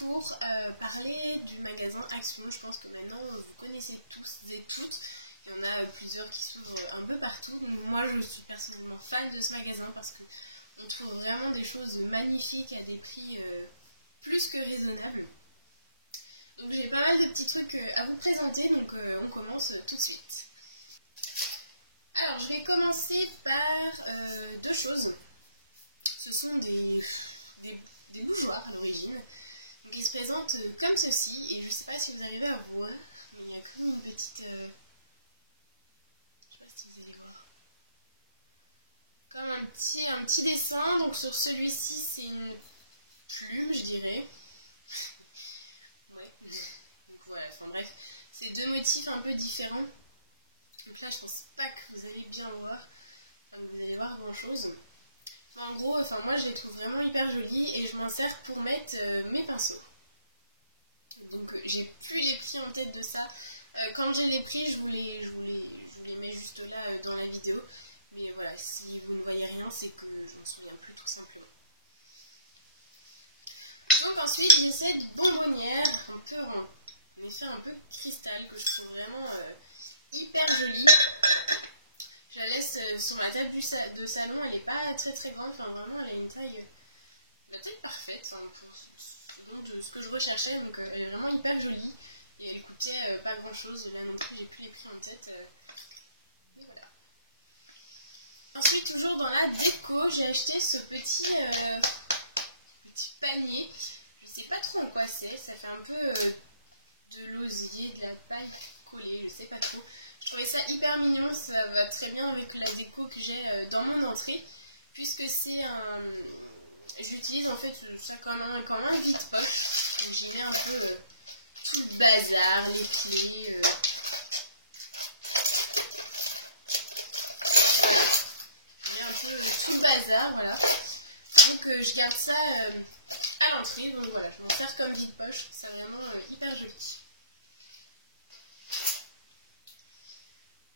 pour parler du magasin Action. Je pense que maintenant vous connaissez tous et toutes. Il y en a plusieurs qui s'ouvrent un peu partout. Donc, moi je suis personnellement fan de ce magasin parce qu'on trouve vraiment des choses magnifiques à des prix plus que raisonnables. Donc j'ai pas mal de petits trucs à vous présenter, donc on commence tout de suite. Alors je vais commencer par deux choses. Ce sont des mouchoirs à l'origine. Donc ils se présentent comme ceci, et je ne sais pas si vous arrivez à voir, mais il y a comme une petite... je sais pas si vous allez voir. Comme un petit dessin, donc sur celui-ci c'est une plume, je dirais. Ouais. Voilà, enfin bref, c'est deux motifs un peu différents. Donc là je pense pas que vous allez bien voir, vous allez voir grand chose. En gros, moi je les trouve vraiment hyper jolis et je m'en sers pour mettre mes pinceaux. Donc j'ai plus les prix en tête de ça. Quand j'ai les prix, je vous les mets juste là dans la vidéo. Mais voilà, si vous ne voyez rien, c'est que je me souviens plus tout simplement. Donc ensuite, j'ai cette bonbonnière un peu en effet un peu cristal que je trouve vraiment hyper jolie. Je la laisse sur la table de salon, elle n'est pas très très grande, enfin vraiment elle a une taille parfaite pour ce que je recherchais, donc elle est vraiment hyper jolie et elle coûtait pas grand chose, là non plus j'ai plus les prix en tête. Et voilà. Ensuite, toujours dans la déco, j'ai acheté ce petit panier, je sais pas trop en quoi c'est, ça fait un peu de l'osier, de la paille collée, je sais pas trop. Je trouvais ça hyper mignon, ça va très bien avec la déco que j'ai dans mon entrée, puisque c'est un... J'utilise en fait ça comme un vide-poche, qui est un peu tout le bazar, les pieds... tout le bazar, voilà. Donc je garde ça à l'entrée, donc voilà, je m'en sers comme vide-poche, c'est vraiment hyper joli.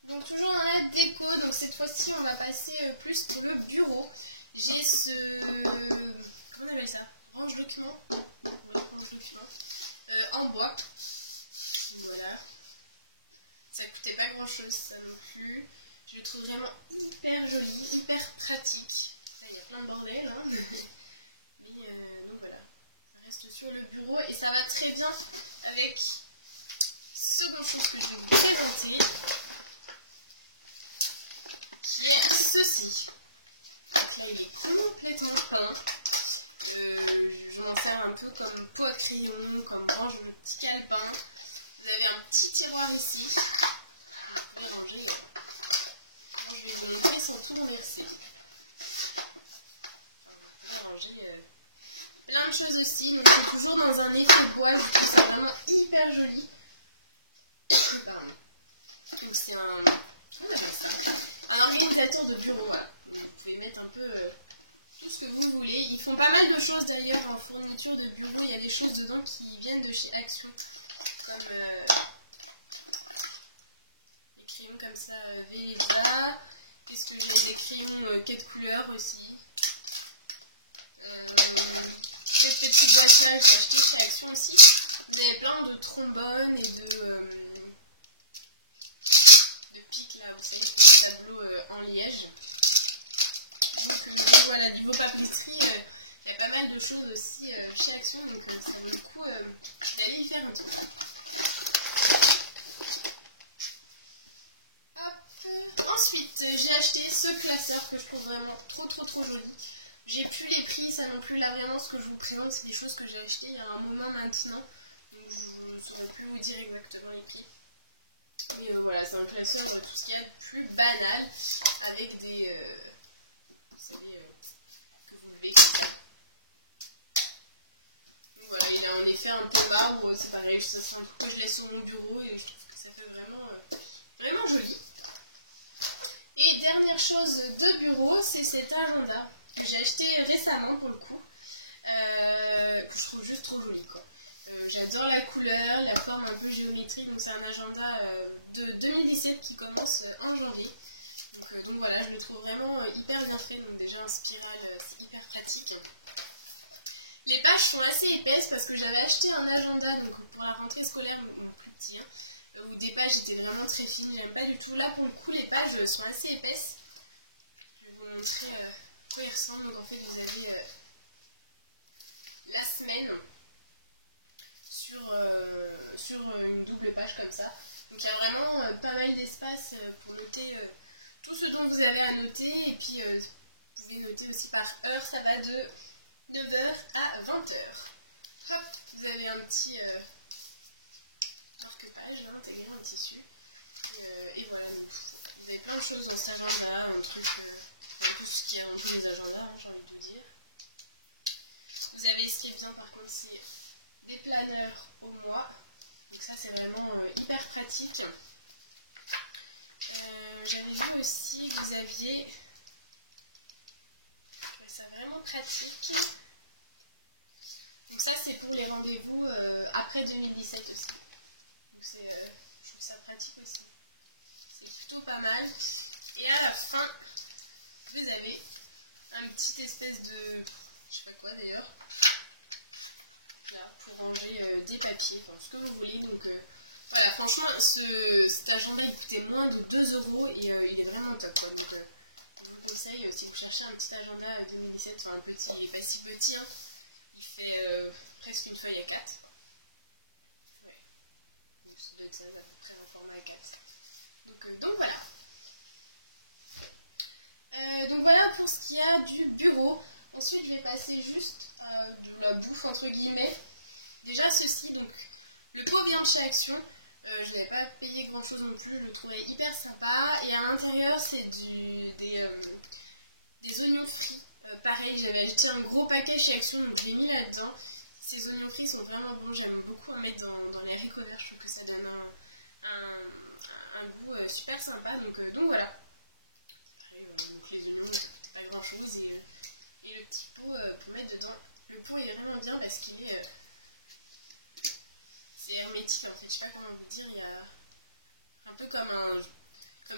Donc toujours dans la déco, donc cette fois-ci on va passer plus pour le bureau. J'ai ce... comment on appelle ça? Range-document en bois. Voilà. Ça coûtait pas grand-chose ça non plus. Je le trouve vraiment hyper joli, hyper pratique. Il y a plein de bordel, hein. Mais donc voilà. Ça reste sur le bureau et ça va très bien avec ce que je vais vous présenter. Ceci. Il est complètement peint. Je m'en sers un peu comme pot à crayon, comme range le petit calepin. Vous avez un petit tiroir ici. Je vais ranger. Je vais vous montrer sans tout renverser. Je vais ranger plein de choses aussi. Mais toujours dans un effet bois. C'est vraiment hyper joli. Donc c'est un organisateur de bureau. Voilà. Vous pouvez mettre un peu tout ce que vous voulez. Ils font pas mal de choses d'ailleurs en fourniture de bureau. Il y a des choses dedans qui viennent de chez Action. Comme des crayons comme ça, Velleda. Qu'est-ce que j'ai? Des crayons 4 couleurs aussi. Des petits achats que j'ai acheté chez Action aussi. Vous avez plein de trombones et de pics là aussi. Des tableaux en liège. Voilà, niveau papeterie, il y a pas mal de choses aussi chez Action, donc ça vaut le coup d'aller y faire un tour. Ensuite, j'ai acheté ce classeur que je trouve vraiment trop joli. J'ai plus les prix, ça non plus là vraiment ce que je vous présente, c'est des choses que j'ai achetées il y a un moment maintenant, donc je ne saurais plus vous dire exactement les prix. Mais voilà, c'est un classeur sur tout ce qu'il y a de plus banal, avec des... vous savez... Voilà, il a en effet un peu marbre, c'est pareil, je laisse sur mon bureau et je trouve que ça fait vraiment joli. Et dernière chose de bureau, c'est cet agenda que j'ai acheté récemment pour le coup. Je trouve juste trop joli quoi. J'adore la couleur, la forme un peu géométrique, donc c'est un agenda de 2017 qui commence en janvier. Donc voilà, je le trouve vraiment hyper bien fait, donc déjà en spirale, c'est hyper pratique. Les pages sont assez épaisses parce que j'avais acheté un agenda donc pour la rentrée scolaire, mon plus petit, hein, où des pages étaient vraiment très fines. J'aime pas du tout. Là, pour le coup, les pages sont assez épaisses. Je vais vous montrer quoi ils ressemblent. Donc en fait, vous avez la semaine sur une double page comme ça. Donc il y a vraiment pas mal d'espace pour noter tout ce dont vous avez à noter. Et puis vous pouvez noter aussi par heure, ça va de 9h à 20h. Hop, vous avez un petit marque-page là, intégré en tissu. Et voilà, vous avez plein de choses dans cet agenda, un truc, tout ce qui est un peu des agendas, j'ai envie de vous dire. Vous avez ce qui est bien par contre, c'est des planeurs au mois. Donc ça c'est vraiment hyper pratique. J'avais vu aussi que vous aviez, ça vraiment pratique. Donc ça c'est pour les rendez-vous après 2017 aussi. Donc je trouve ça pratique aussi. C'est plutôt pas mal. Et à la fin, vous avez un petit espèce de, je sais pas quoi d'ailleurs, là, pour ranger des papiers, enfin, ce que vous voulez. Donc voilà, franchement, cet agenda il coûtait moins de 2 € et il est vraiment top. Donc, je vous le conseille, si vous cherchez un petit agenda 2017, enfin un petit, il n'est pas si petit, hein, il fait presque une feuille à 4. Ouais, ça doit être ça, à peu près un format à 4. Donc voilà. Donc voilà pour ce qui a du bureau. Ensuite, je vais passer juste de la bouffe entre guillemets. Déjà, ceci, donc, le pot vient de chez Action. Je n'avais pas payé grand chose non plus, je le trouvais hyper sympa. Et à l'intérieur, c'est des oignons frits. Pareil, j'avais acheté un gros paquet chez Action, donc je l'ai mis là-dedans. Ces oignons frits sont vraiment bons, j'aime beaucoup en mettre dans les haricots verts, je trouve que ça donne un goût super sympa. Donc voilà. Les oignons, c'est pas grand chose. Et le petit pot pour mettre dedans. Le pot est vraiment bien parce qu'il est. C'est hermétique en fait, je sais pas comment vous dire, il y a un peu comme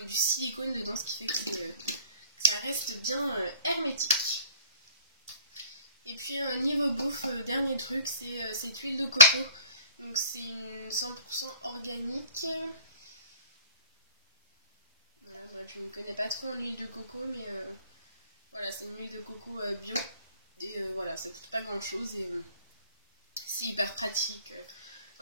du silicone dedans, ce qui fait que ça reste bien hermétique. Et puis niveau bouffe, dernier truc, c'est cette huile de coco. Donc c'est une 100% organique. Voilà, je ne connais pas trop l'huile de coco, mais voilà, c'est une huile de coco bio. Et voilà, ça ne coûte pas grand chose et c'est hyper pratique.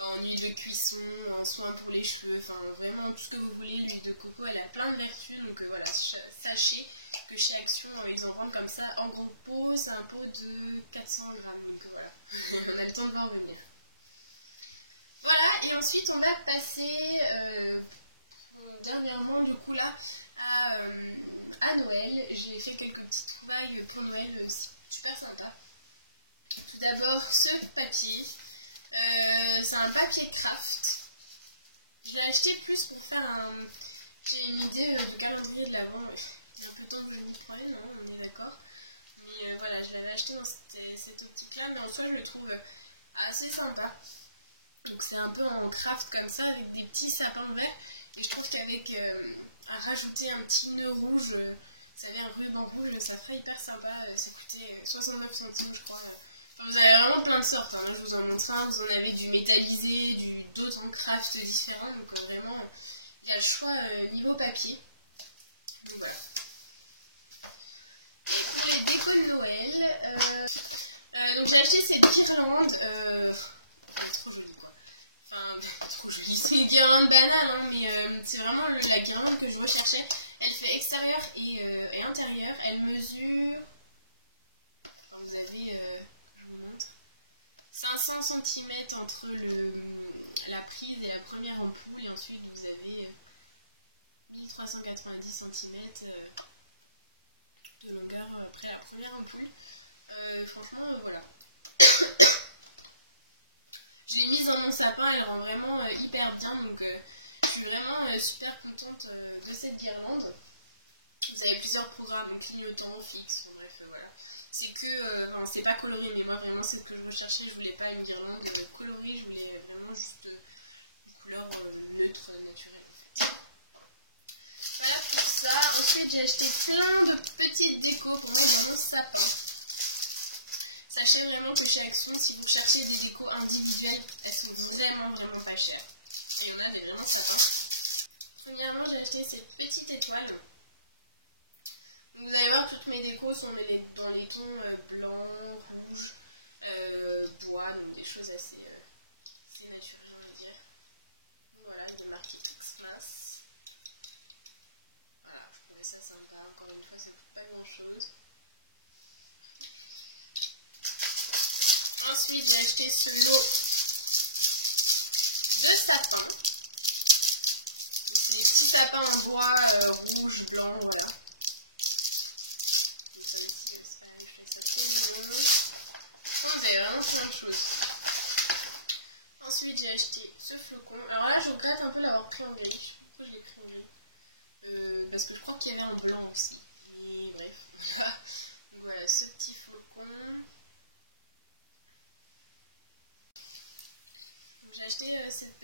En huile de cuisson, en soin pour les cheveux, enfin vraiment tout ce que vous voulez. L'huile de coco, elle a plein de vertus, donc voilà, sachez que chez Action, ils en vendent comme ça en gros pot, c'est un pot de 400 grammes, donc voilà, on a le temps de voir venir. Voilà, et ensuite on va passer dernièrement du coup là à Noël. J'ai fait quelques petites trouvailles pour Noël, super sympa. Tout d'abord ce papier. C'est un papier craft. Je l'ai acheté plus pour faire j'ai une idée de calendrier de l'avant. C'est un peu temps que je vous prenne, hein, on est d'accord. Mais voilà, je l'avais acheté dans cette optique-là, mais en soi, je le trouve assez sympa. Donc c'est un peu en craft comme ça, avec des petits sapins verts. Et je trouve qu'avec à rajouter un petit nœud rouge, vous savez, un ruban rouge, ça ferait hyper sympa. Ça coûtait 69 centimes, je crois. Vous avez vraiment plein de sortes, hein. Je vous en montre un, vous en avez du métallisé, d'autres en craft différents, donc vraiment, il y a le choix niveau papier. Donc voilà. Les décos de Noël. Donc j'ai acheté cette guirlande, trop jolie quoi. Enfin, trop jolie. C'est une guirlande banale, hein, mais c'est vraiment la guirlande que je recherchais. Elle fait extérieur et intérieur. Elle mesure. Enfin, vous avez. 500 cm entre la prise et la première ampoule, et ensuite vous avez 1390 cm de longueur après la première ampoule. Franchement, voilà. J'ai mis sur mon sapin, elle rend vraiment hyper bien, donc je suis vraiment super contente de cette guirlande. Vous avez plusieurs programmes, donc clignotants, fixes, bref, voilà. C'est que, enfin, c'est pas coloré, mais moi vraiment c'est ce que je recherchais, je voulais pas une guirlande colorée, je voulais vraiment juste une couleur neutre, naturelle en fait. Voilà pour ça. Ensuite j'ai acheté plein de petites décos pour mon sapin. sachez vraiment que chez Action, si vous cherchez des décos individuels, elles sont vraiment pas chères. Et on avait vraiment ça. Premièrement, j'ai acheté cette petite étoile. Vous allez voir, toutes mes décos sont dans les tons blanc, rouge, bois, donc des choses assez naturelles, on va dire. Voilà, il y a marqué Christmas. Voilà, je trouvais ça sympa. Encore une fois, ça ne coûte pas grand chose. Ensuite, j'ai acheté ce lot de sapin. Des petits sapins en bois rouge, blanc, voilà. Ensuite, j'ai acheté ce flocon. Alors là, je regrette un peu d'avoir pris en gris. Je sais pas pourquoi je l'ai pris en gris. Parce que je crois qu'il y avait en blanc aussi. Et bref. Donc voilà, ce petit flocon. J'ai acheté cette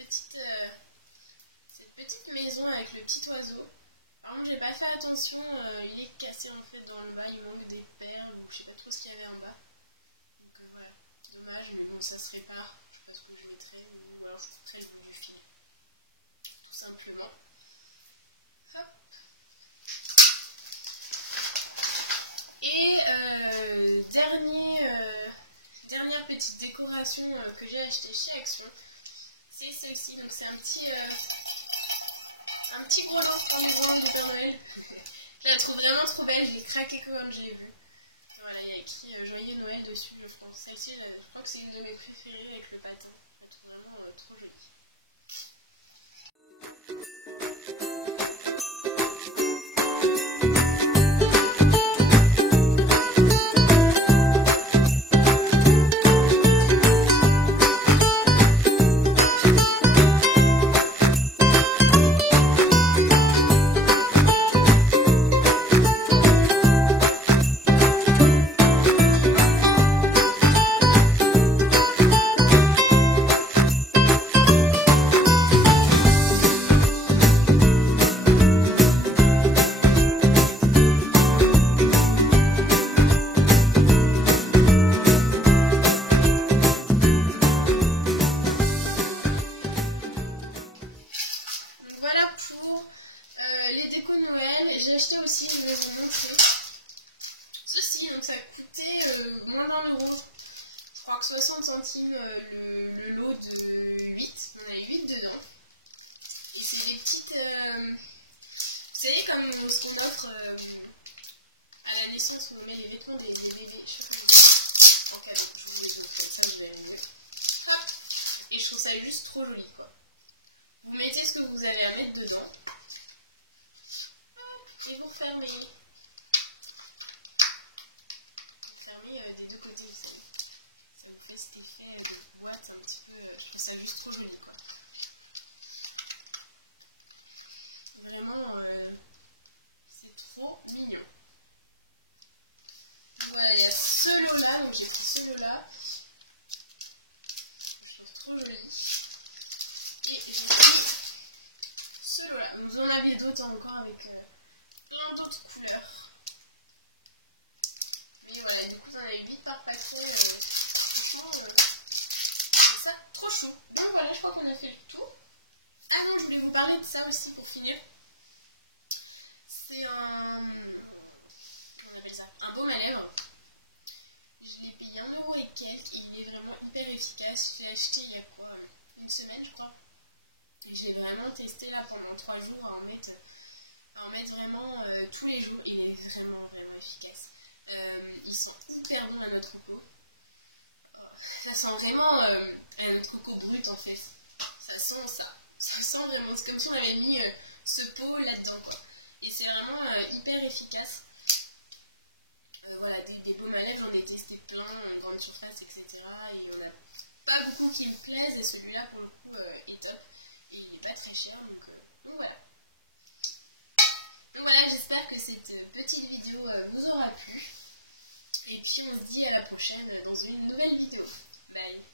petite maison avec le petit oiseau. Par contre, j'ai pas fait attention. Il est cassé en fait dans le bas. Il manque des perles ou je sais pas trop ce qu'il y avait en bas. Donc voilà. Dommage, mais bon, ça se répare. Je sais pas ce que je mettrai, ou alors je couperai le bout du fil. Tout simplement. Hop. Et dernière petite décoration que j'ai achetée chez Action, c'est celle-ci. Donc c'est un petit gros enfant de Noël. Je la trouve vraiment trop belle, je l'ai craqué quand je l'ai vue. Voilà, il y a écrit Joyeux Noël dessus, je pense. Celle-ci, je crois que c'est une de mes préférées avec le bâton. Je la trouve vraiment trop jolie. J'ai acheté aussi, je vais vous montrer ceci, donc ça coûtait moins d'un euro, je crois que 60 centimes le lot de 8, on a 8 dedans. Et c'est des petites, vous savez comme ce qu'on offre à la naissance, on met les vêtements des bébés, je sais pas. Donc ça, je vais le mettre. Et je trouve ça juste trop joli quoi. Vous mettez ce que vous allez mettre dedans. Et vous fermez. Fermez des deux côtés aussi. Ça vous fait cet effet de boîte un petit peu. Je trouve ça juste trop joli quoi. Vraiment, c'est trop mignon. Voilà, il y a ce lot-là, donc j'ai pris ce lot-là. Je trouve trop joli. Et ce lot-là. Donc vous en avez d'autres encore avec d'autres couleurs. Mais voilà, du coup, on a eu 8 par paquet. C'est ça, trop chaud. Donc voilà, je crois qu'on a fait le tour. Ah non, je voulais vous parler de ça aussi pour finir. C'est un baume à lèvres. Je l'ai payé 1 euro et quelques. Il est vraiment hyper efficace. Je l'ai acheté il y a quoi, une semaine, je crois. Et je l'ai vraiment testé là pendant 3 jours à en mettre vraiment tous les jours. Il est vraiment efficace. Ils sont hyper bons à notre peau. Ça sent vraiment à notre peau brute en fait. Ça sent ça. Ça sent vraiment. C'est comme si on avait mis ce pot là-dedans quoi. Et c'est vraiment hyper efficace. Voilà, des baumes à lèvres, j'en ai testé plein, grande surface, etc. Et il n'y en a pas beaucoup qui me plaisent. Et celui-là pour le coup est top. Et il n'est pas très cher. Donc voilà. Donc voilà, j'espère que cette petite vidéo vous aura plu. Et puis on se dit à la prochaine dans une nouvelle vidéo. Bye.